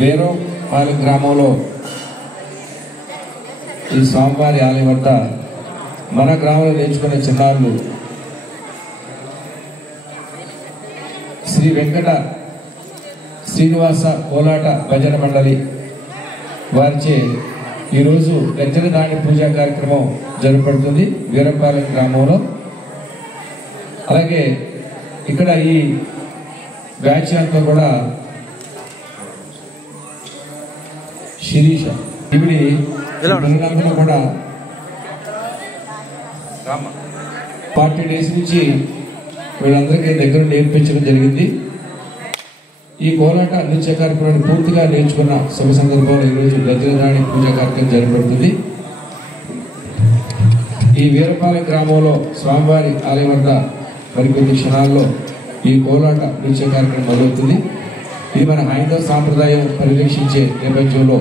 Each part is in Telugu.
వేరంపాలెం గ్రామంలో ఈ స్వామివారి ఆలయం వద్ద మన గ్రామంలో నేర్చుకునే చిన్నారులు శ్రీ వెంకట శ్రీనివాస కోలాట భజన మండలి వారిచే ఈరోజు గజ్జల దాని పూజా కార్యక్రమం జరపబడుతుంది వీరంపాలెం గ్రామంలో. అలాగే ఇక్కడ ఈ బ్యాచ్ అంతా కూడా శిరీష ఇవిడి పిల్లలందరూ కూడా 40 డేస్ నుంచి వీళ్ళందరికీ దగ్గర నేర్పించడం జరిగింది. ఈ కోలాట నృత్య కార్యక్రమాన్ని పూర్తిగా నేర్చుకున్న శుభ సందర్భంలో ఈరోజు గజ్జలరాణి పూజా కార్యక్రమం జరపబడుతుంది. ఈ వీరపాలెం గ్రామంలో స్వామివారి ఆలయం వద్ద మరికొద్ది క్షణాల్లో ఈ కోలాట నృత్య కార్యక్రమం మొదలవుతుంది. ఇది మన హైందవ సాంప్రదాయం పరిరక్షించే నేపథ్యంలో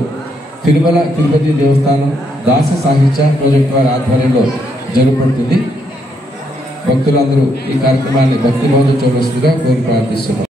తిరుమల తిరుపతి దేవస్థానం దాస సాహిత్య ప్రాజెక్ట్ వారి ఆధ్వర్యంలో జరపబడుతుంది. భక్తులందరూ ఈ కార్యక్రమాన్ని భక్తి బోధన చూడవలసిందిగా కోరి ప్రార్థిస్తున్నారు.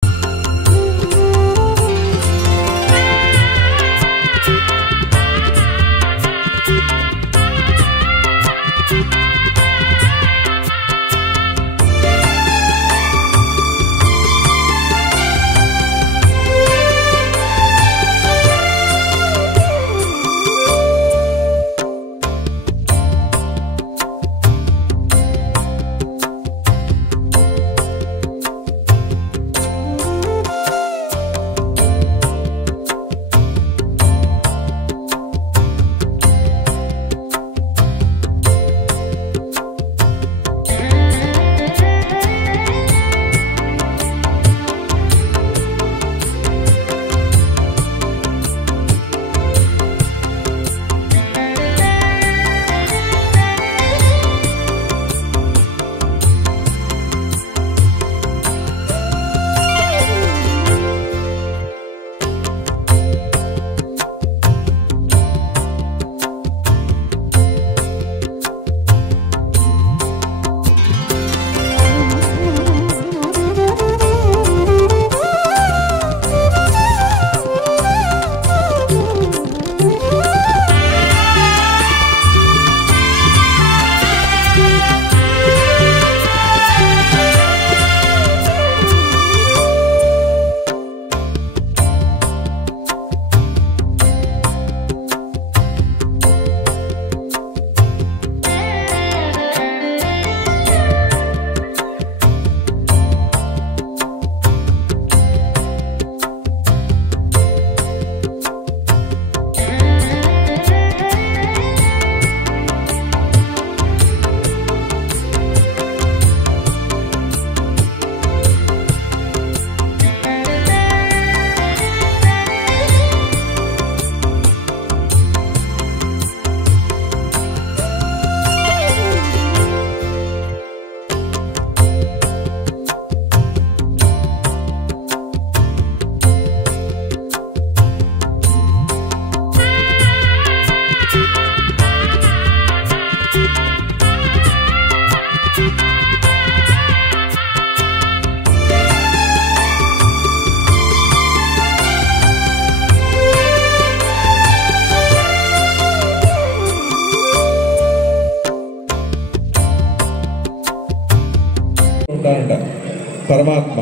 పరమాత్మ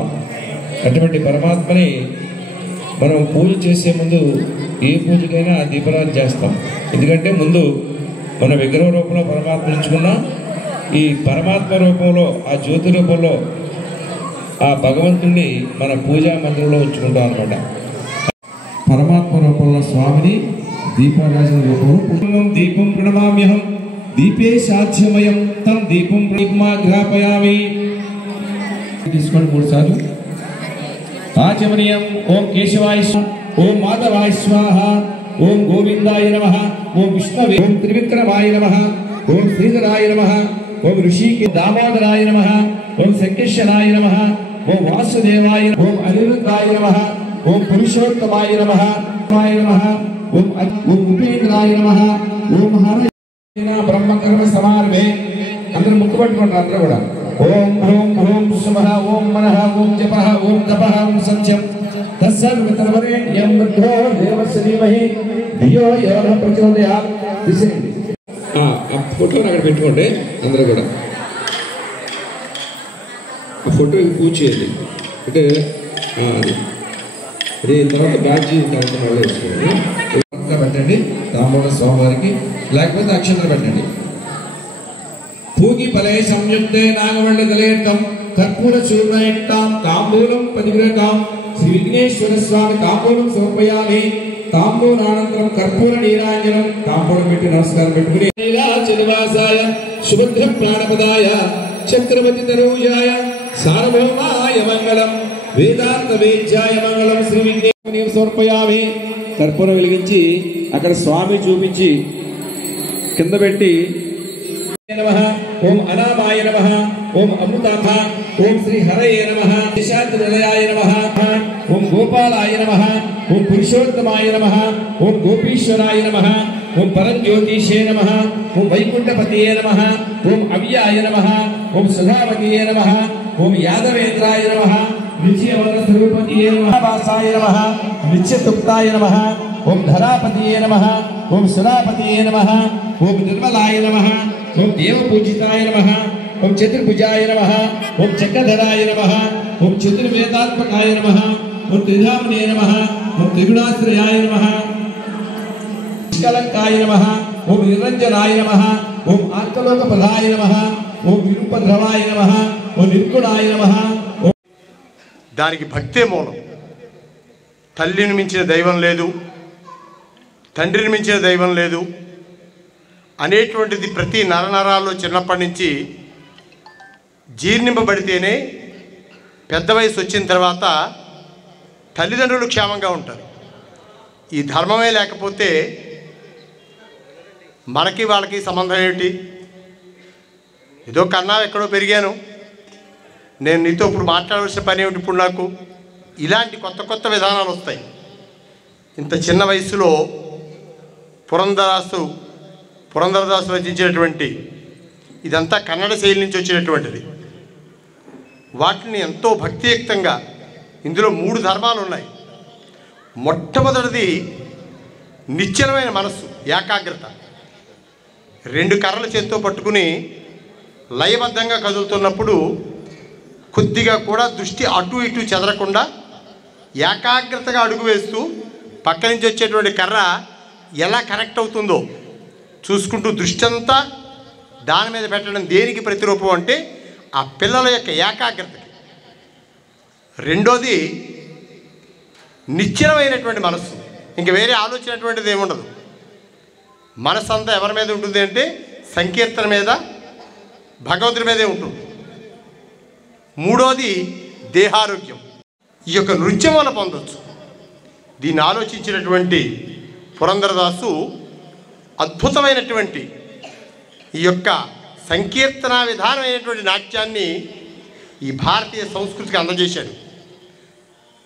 అటువంటి పరమాత్మని మనం పూజ చేసే ముందు ఏ పూజకైనా దీపారాధన చేస్తాం. ఎందుకంటే ముందు మన విగ్రహ రూపంలో పరమాత్మ ఉంచుకున్నా ఈ పరమాత్మ రూపంలో ఆ జ్యోతి రూపంలో ఆ భగవంతుడిని మన పూజా మందిరంలో ఉంచుకుంటాం అనమాట. పరమాత్మ రూపంలో స్వామిని దీపారాధన రూపంలో దీపం ప్రణమామ్యహం దీపే సాధ్యమయం తం దీపం గ్రాపయామి తీసుకోండి 3 సార్లు. ఆచమనీయం. ఓం కేశవాయ ఓం మాధవాయ స్వాహ ఓం గోవిందాయ నమః ఓం విష్ణవే ఓం త్రివిక్రమాయ నమః ఓం శ్రీధరాయ నమః ఓం ఋషికే దామోదరాయ నమః ఓం సంకేశ్వరాయ నమః ఓం వాసుదేవాయ ఓం అనిరుద్ధాయ నమః ఓం పురుషోత్తమాయ నమః ఓం ఉపేంద్రాయ నమః ఓం హర బ్రహ్మకర్మ సమార్వే. అందరూ ముక్కు పట్టుకుంటారు. అందరూ కూడా ఓం హ్రూం హ్రూం స్వః ఓం మనః ఓం జపః ఓం తపః ఓం సత్యం తస్సర్వతర్వరేణ్యం భర్గో దేవస్య ధీమహి ధియో యో నః ప్రచోదయాత్. తీసేయండి ఆ ఫోటోని అక్కడ పెట్టుకోండి అందరూ కూడా. ఆ ఫోటో పూజ చేయండి అంటే అది తర్వాత బ్యాడ్జీ తర్వాత మళ్ళీ వేసుకోండి. పెట్టండి తాంబూల స్వామివారికి, లేకపోతే అక్షంతలు పెట్టండి. పూగి ఫలే సంయుక్తే నాగవల్లి దళేట్టం కర్పూర చూర్ణయుక్తాం తాంబూలం పతిగ్రహం శ్రీ విఘ్నేశ్వర స్వామి తాంబూలం సమర్పయామి. తాంబూలానంతరం కర్పూర నీరాంజనం తాంబూలం పెట్టి నమస్కారం పెట్టుకుని నీలాచలవాసాయ సుభద్ర ప్రాణపదాయ చక్రవర్తి తనూజాయ సార్వభౌమాయ మంగళం వేదాంత వేద్యాయ మంగళం శ్రీ విఘ్నేశ్వర సమర్పయామి. కర్పూరం వెలిగించి అక్కడ స్వామి చూపించి కింద పెట్టి నమః ఓం అనామాయ నమః ఓం అమృతాభ ఓం శ్రీ హరయే నమః శాంతి నిలయాయ నమః ఓం గోపాలాయ నమః ఓం పురుషోత్తమాయ నమః ఓం గోపీశ్వరాయ నమః ఓం పరంజ్యోతిషే నమః ఓం వైకుంఠపతియే నమః ఓం అవ్యాయ నమః ఓం సుధావతియే నమః ఓం యాదవేంద్రాయ నమః నిత్యవర స్వరూపతియే నమః వాసాయ నమః నిత్యతుప్తాయ నమః ఓం ధరాపతియే నమః ఓం సురాపతియే నమః ఓం నిర్మలాయ నమః ఓం దేవపూజితాయ నమః ఓం చతుర్భుజాయ నమః ఓం చక్రధరాయ నమః ఓం చతుర్వేదాత్మకాయ నమః ఓం త్రిధామనే నమః ఓం త్రిగుణాశ్రయాయ నమః నిష్కలంకాయ నమః ఓం నిరంజనాయ నమః ఓం ఆర్కలోకప్రదాయ నమః ఓం విరూపద్రవాయ నమః ఓం నిర్గుణాయ నమః. దానికి భక్తే మూలం. తల్లిని మించిన దైవం లేదు, తండ్రిని మించిన దైవం లేదు అనేటువంటిది ప్రతి నరనరాల్లో చిన్నప్పటి నుంచి జీర్ణింపబడితేనే పెద్ద వయసు వచ్చిన తర్వాత తల్లిదండ్రులు క్షేమంగా ఉంటారు. ఈ ధర్మమే లేకపోతే మనకి వాళ్ళకి సంబంధం ఏమిటి? ఏదో కన్నా ఎక్కడో పెరిగాను, నేను నీతో ఇప్పుడు మాట్లాడవలసిన పని ఏమిటి ఇప్పుడు నాకు? ఇలాంటి కొత్త కొత్త విధానాలు వస్తాయి. ఇంత చిన్న వయసులో పురంధరదాసు రచించినటువంటి ఇదంతా కన్నడ శైలి నుంచి వచ్చినటువంటిది. వాటిని ఎంతో భక్తియుక్తంగా, ఇందులో 3 ధర్మాలు ఉన్నాయి. మొట్టమొదటిది నిశ్చలమైన మనస్సు, ఏకాగ్రత. 2 కర్రల చేత్తో పట్టుకుని లయబద్ధంగా కదులుతున్నప్పుడు కొద్దిగా కూడా దృష్టి అటు ఇటు చెదరకుండా ఏకాగ్రతగా అడుగు వేస్తూ పక్క నుంచి వచ్చేటువంటి కర్ర ఎలా కనెక్ట్ అవుతుందో చూసుకుంటూ దృష్టి అంతా దాని మీద పెట్టడం దేనికి ప్రతిరూపం అంటే ఆ పిల్లల యొక్క ఏకాగ్రతకి. రెండోది నిశ్చలమైనటువంటి మనస్సు, ఇంక వేరే ఆలోచనటువంటిది ఏముండదు. మనస్సు అంతా ఎవరి మీద ఉంటుంది అంటే సంకీర్తన మీద, భగవంతుడి మీదే ఉంటుంది. మూడోది దేహారోగ్యం. ఈ యొక్క నృత్యం వల్ల పొందవచ్చు. దీన్ని ఆలోచించినటువంటి పురంధరదాసు అద్భుతమైనటువంటి ఈ యొక్క సంకీర్తన విధానమైనటువంటి నాట్యాన్ని ఈ భారతీయ సంస్కృతికి అందజేశాడు.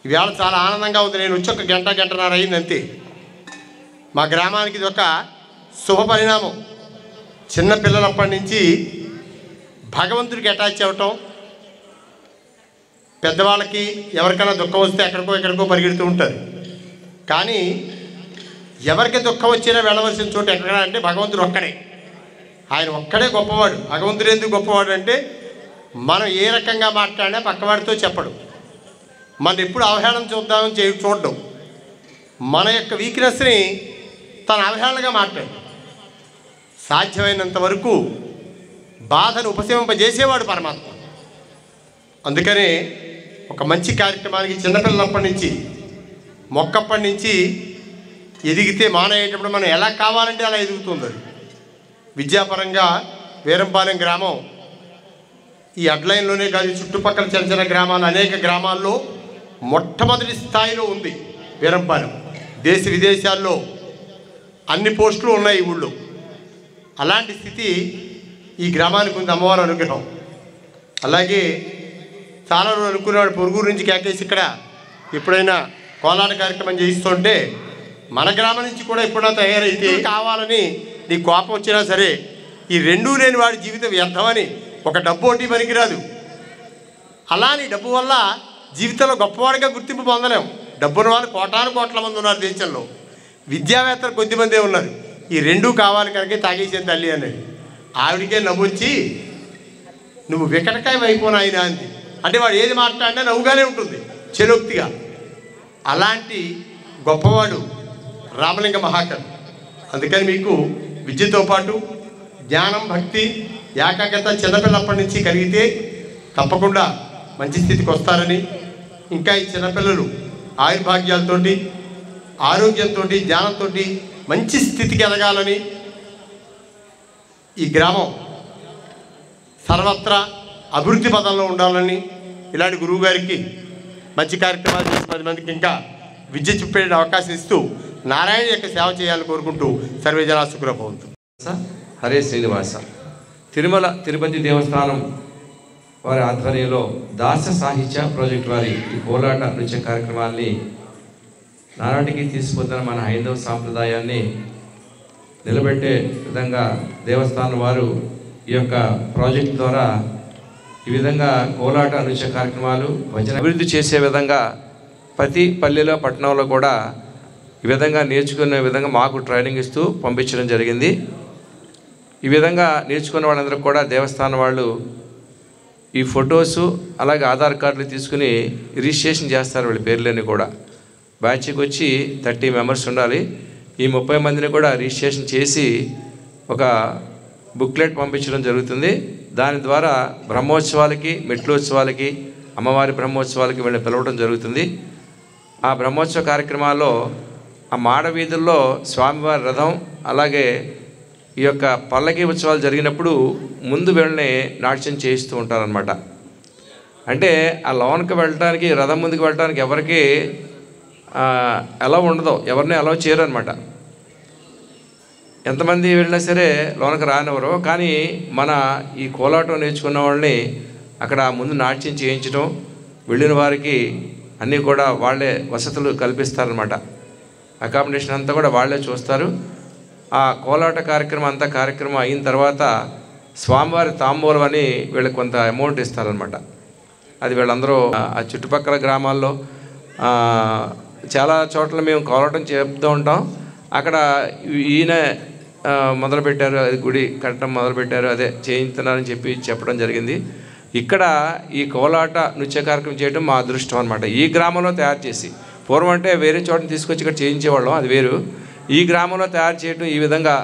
ఈవేళ చాలా ఆనందంగా ఉంది. నేను వచ్చి 1 గంట గంటన్నర అయింది అంతే. మా గ్రామానికి ఇది ఒక శుభ పరిణామం. చిన్నపిల్లలప్పటి నుంచి భగవంతుడికి అటాచ్ అవ్వటం, పెద్దవాళ్ళకి ఎవరికైనా దుఃఖం వస్తే ఎక్కడికో పరిగెడుతూ ఉంటారు. కానీ ఎవరికి దుఃఖం వచ్చినా వెళ్ళవలసిన చోటు ఎక్కడ అంటే భగవంతుడు ఒక్కడే. ఆయన ఒక్కడే గొప్పవాడు. భగవంతుడు ఎందుకు గొప్పవాడు అంటే మనం ఏ రకంగా మాట్లాడినా పక్కవాడితో చెప్పడు. మనం ఎప్పుడు అవహేళన చూడడం, మన యొక్క వీక్నెస్ని తన అవహేళనగా మాట్లాడు. సాధ్యమైనంత వరకు బాధను ఉపశమింపజేసేవాడు పరమాత్మ. అందుకనే ఒక మంచి కార్యక్రమానికి చిన్నపిల్లలప్పటి నుంచి, మొక్కప్పటి నుంచి ఎదిగితే మానేటప్పుడు మనం ఎలా కావాలంటే అలా ఎదుగుతుంది. అది విద్యాపరంగా వీరంపాలెం గ్రామం ఈ అడ్లైన్లోనే కాదు, చుట్టుపక్కల చిన్న చిన్న గ్రామాలు, అనేక గ్రామాల్లో మొట్టమొదటి స్థాయిలో ఉంది వీరంపాలెం. దేశ విదేశాల్లో అన్ని పోస్టులు ఉన్నాయి ఈ ఊళ్ళో. అలాంటి స్థితి ఈ గ్రామానికి ఉంది, అమ్మవారి అనుగ్రహం. అలాగే చాలా రోజులు అనుకునేవాడు పొరుగురు నుంచి కేకేసి ఇక్కడ ఎప్పుడైనా కోలాట కార్యక్రమం చేయిస్తుంటే మన గ్రామం నుంచి కూడా ఎప్పుడైనా తయారైతే కావాలని నీ కోపం వచ్చినా సరే ఈ రెండూ లేని వాడి జీవితం వ్యర్థమని ఒక డబ్బు ఒకటి పనికిరాదు. అలాని డబ్బు వల్ల జీవితంలో గొప్పవాడిగా గుర్తింపు పొందలేము. డబ్బున్న వాళ్ళు కోటాను కోట్ల మంది ఉన్నారు దేశంలో, విద్యావేత్తలు కొద్దిమందే ఉన్నారు. ఈ రెండూ కావాలి కనుక తాగేసాను తల్లి అనేది. ఆవిడికే నవ్వొచ్చి నువ్వు వికటకాయ అయిపోయిన ఆయన అంది. అంటే వాడు ఏది మాట్లాడినా నవ్వుగానే ఉంటుంది, చెలోక్తిగా. అలాంటి గొప్పవాడు రామలింగ మహాకవి. అందుకని మీకు విద్యతో పాటు జ్ఞానం, భక్తి, ఏకాగ్రత చిన్నపిల్లప్పటి నుంచి కలిగితే తప్పకుండా మంచి స్థితికి వస్తారని, ఇంకా ఈ చిన్నపిల్లలు ఆయుర్భాగ్యాలతో, ఆరోగ్యంతో, జ్ఞానంతో మంచి స్థితికి ఎదగాలని, ఈ గ్రామం సర్వత్రా అభివృద్ధి పదంలో ఉండాలని, ఇలాంటి గురువు గారికి మంచి కార్యక్రమాలు చేసి 10 మందికి ఇంకా విద్య చూపే అవకాశం ఇస్తూ నారాయణ యొక్క సేవ చేయాలని కోరుకుంటూ సర్వేజన సుఖభవంతు. హరే శ్రీనివాస. తిరుమల తిరుపతి దేవస్థానం వారి ఆధ్వర్యంలో దాస సాహిత్య ప్రాజెక్ట్ వారి ఈ కోలాట నృత్య కార్యక్రమాన్ని నానాటికి తీసుకుపోతున్న మన హైందవ సాంప్రదాయాన్ని నిలబెట్టే విధంగా దేవస్థానం వారు ఈ యొక్క ప్రాజెక్ట్ ద్వారా ఈ విధంగా కోలాట నృత్య కార్యక్రమాలు భజన అభివృద్ధి చేసే విధంగా ప్రతి పల్లెలో పట్టణంలో కూడా ఈ విధంగా నేర్చుకునే విధంగా మాకు ట్రైనింగ్ ఇస్తూ పంపించడం జరిగింది. ఈ విధంగా నేర్చుకున్న వాళ్ళందరూ కూడా దేవస్థానం వాళ్ళు ఈ ఫొటోసు అలాగే ఆధార్ కార్డులు తీసుకుని రిజిస్ట్రేషన్ చేస్తారు. వాళ్ళ పేర్లన్నీ కూడా బ్యాచ్కి వచ్చి 30 మెంబర్స్ ఉండాలి. ఈ 30 మందిని కూడా రిజిస్ట్రేషన్ చేసి ఒక బుక్లెట్ పంపించడం జరుగుతుంది. దాని ద్వారా బ్రహ్మోత్సవాలకి, మెట్లోత్సవాలకి, అమ్మవారి బ్రహ్మోత్సవాలకి వీళ్ళని పిలవడం జరుగుతుంది. ఆ బ్రహ్మోత్సవ కార్యక్రమాల్లో ఆ మాడ వీధుల్లో స్వామివారి రథం అలాగే ఈ యొక్క పల్లకి ఉత్సవాలు జరిగినప్పుడు ముందు వీళ్ళని నాట్యం చేయిస్తూ ఉంటారనమాట. అంటే ఆ లోనికి వెళ్ళడానికి, రథం ముందుకు వెళ్ళడానికి ఎవరికి అలౌ ఉండదు, ఎవరిని అలౌ చేయరు అనమాట. ఎంతమంది వెళ్ళినా సరే లోనకి రానివ్వరు. కానీ మన ఈ కోలాటం నేర్చుకున్న వాళ్ళని అక్కడ ముందు నాట్యం చేయించడం, వెళ్ళిన వారికి అన్నీ కూడా వాళ్ళే వసతులు కల్పిస్తారనమాట. అకామిడేషన్ అంతా కూడా వాళ్ళే చూస్తారు. ఆ కోలాట కార్యక్రమం అయిన తర్వాత స్వామివారి తాంబూలం అని వీళ్ళకి కొంత అమౌంట్ ఇస్తారనమాట. అది వీళ్ళందరూ ఆ చుట్టుపక్కల గ్రామాల్లో చాలా చోట్ల మేము కోలాటం చెప్తూ ఉంటాం. అక్కడ ఈయన మొదలుపెట్టారు, అది గుడి కట్టడం మొదలుపెట్టారు, అదే చేయించుతున్నారని చెప్పడం జరిగింది. ఇక్కడ ఈ కోలాట నృత్య కార్యక్రమం చేయడం మా అదృష్టం అనమాట. ఈ గ్రామంలో తయారు చేసి, పూర్వం అంటే వేరే చోటని తీసుకొచ్చి ఇక్కడ చేయించేవాళ్ళం, అది వేరు. ఈ గ్రామంలో తయారు చేయడం, ఈ విధంగా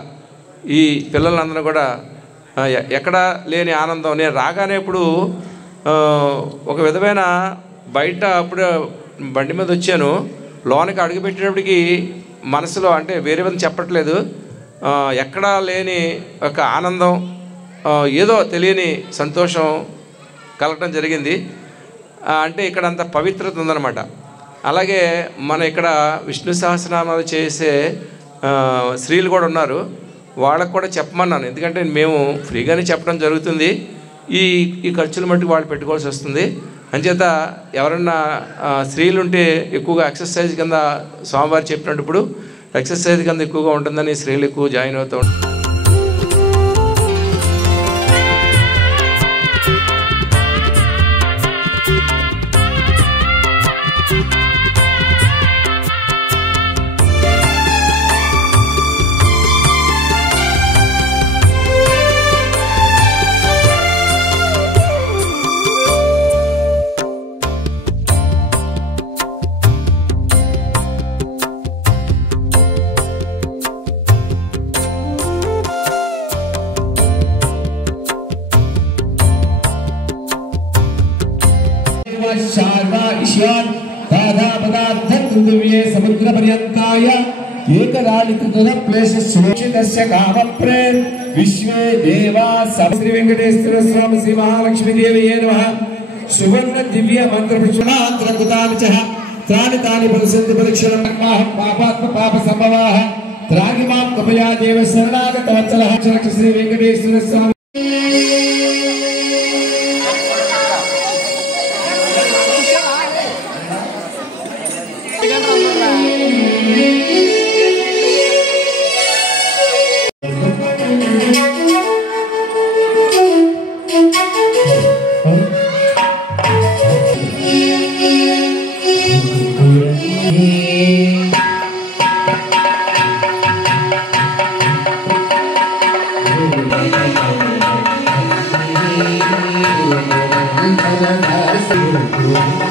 ఈ పిల్లలందరూ కూడా ఎక్కడా లేని ఆనందం. నేను రాగానే ఇప్పుడు ఒక విధమైన బయట అప్పుడు బండి మీద వచ్చాను, లోనికి అడుగుపెట్టేటప్పటికి మనసులో అంటే వేరే విధంగా చెప్పట్లేదు, ఎక్కడా లేని ఒక ఆనందం, ఏదో తెలియని సంతోషం కలగటం జరిగింది. అంటే ఇక్కడ అంత పవిత్రత ఉందన్నమాట. అలాగే మన ఇక్కడ విష్ణు సహస్రనామాలు చేసే స్త్రీలు కూడా ఉన్నారు, వాళ్ళకు కూడా చెప్పమన్నాను. ఎందుకంటే మేము ఫ్రీగానే చెప్పడం జరుగుతుంది, ఈ ఖర్చులు మట్టుకు వాళ్ళు పెట్టుకోవాల్సి వస్తుంది. అంచేత ఎవరన్నా స్త్రీలుంటే ఎక్కువగా ఎక్సర్సైజ్ కింద స్వామివారు చెప్పినట్టు ఇప్పుడు ఎక్సర్సైజ్ కింద ఎక్కువగా ఉంటుందని స్త్రీలు ఎక్కువ జాయిన్ అవుతూ ఉంటారు. समुद्र पर्यंताय एकरालिकृतप्लेशस्य कामप्रे विश्वे देवा श्री वेंकटेश्वर स्वामी श्री महालक्ष्मी देवये नमः सुवर्ण दिव्य मंत्र प्रचुरात्रकुतानिचः त्राणि तानि परिसन्ति परीक्षणं पापात्म पाप संभवाः त्राणि मां कृपया देव शरणागत वत्सलः श्री वेंकटेश्वर स्वामी Namo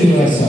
శ్రీనివాస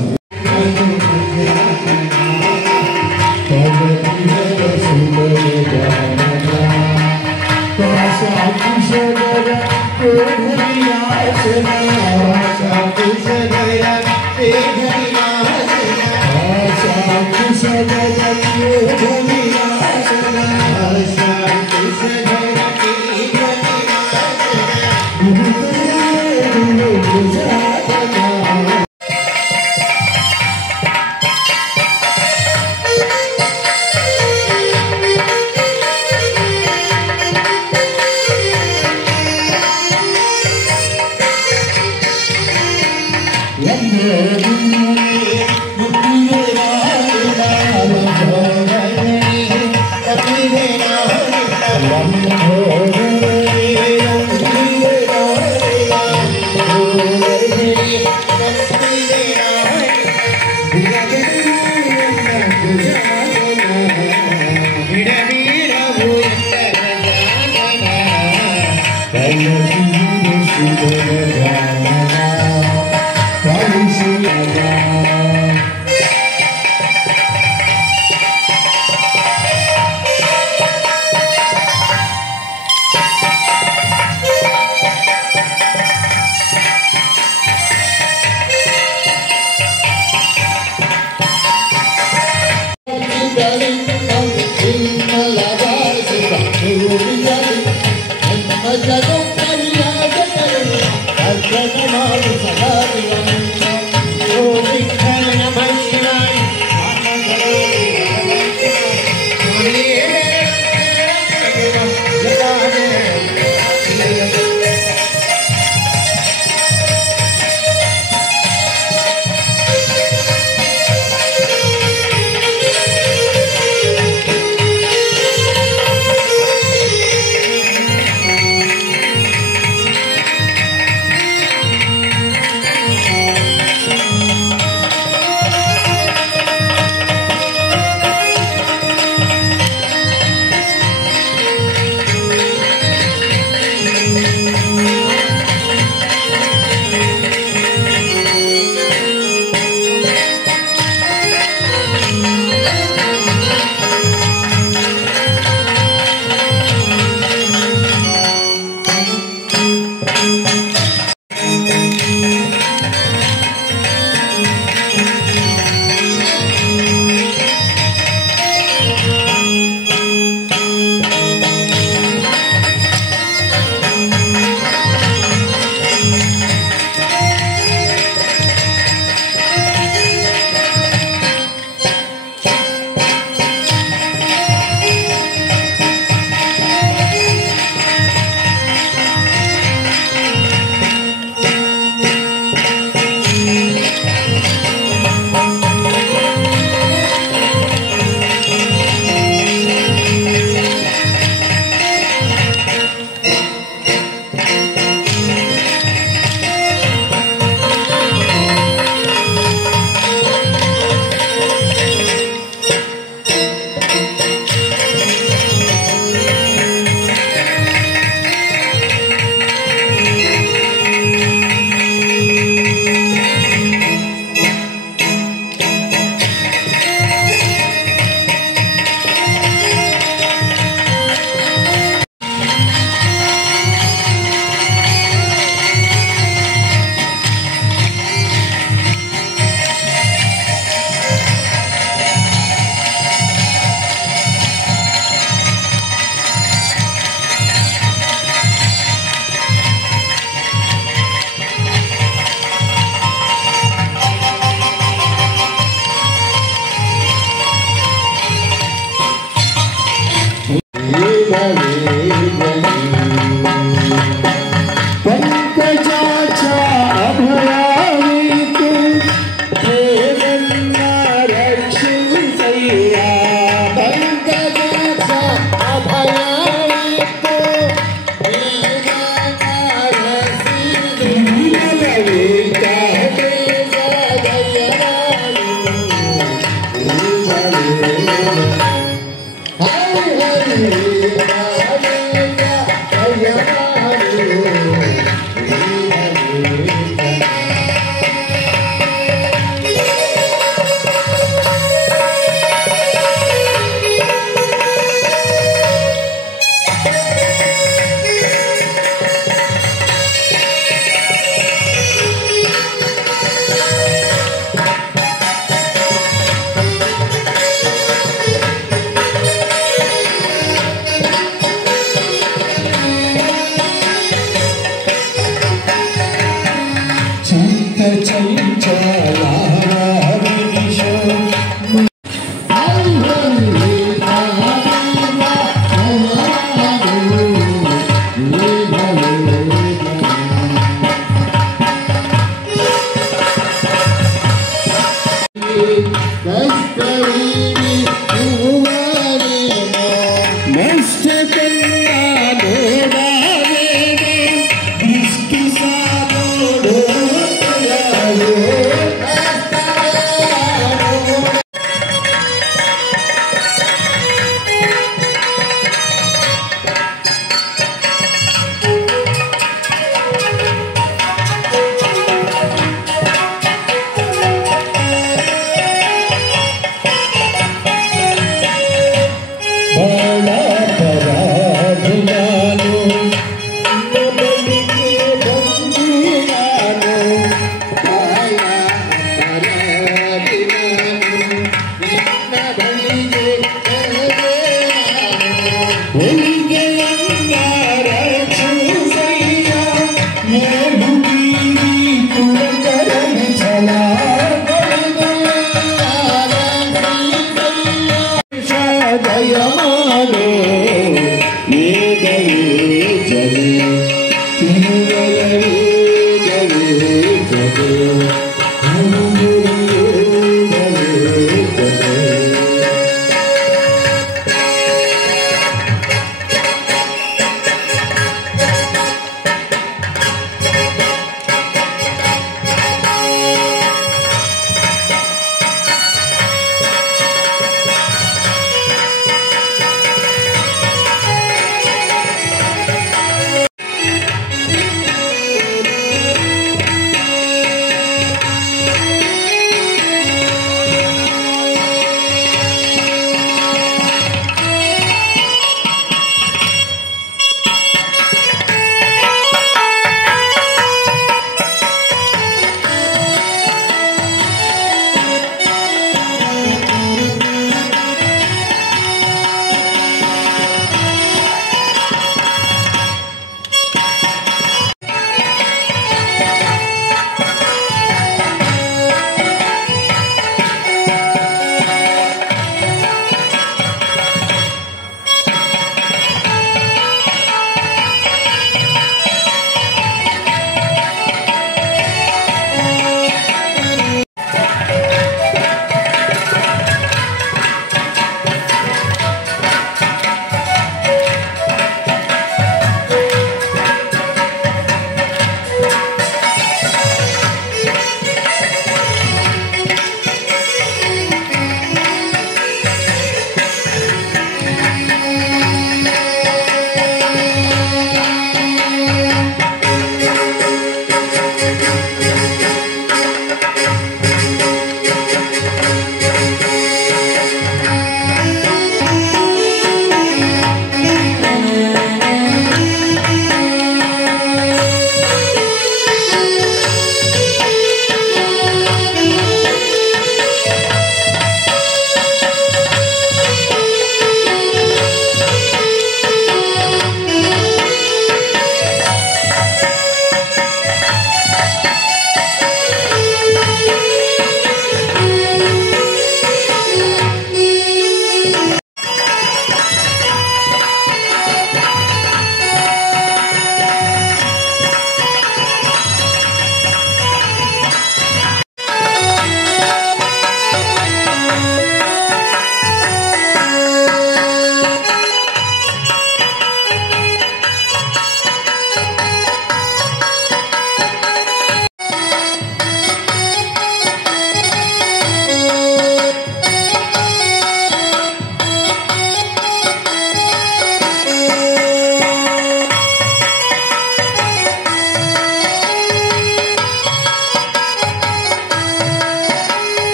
జై శ్రీ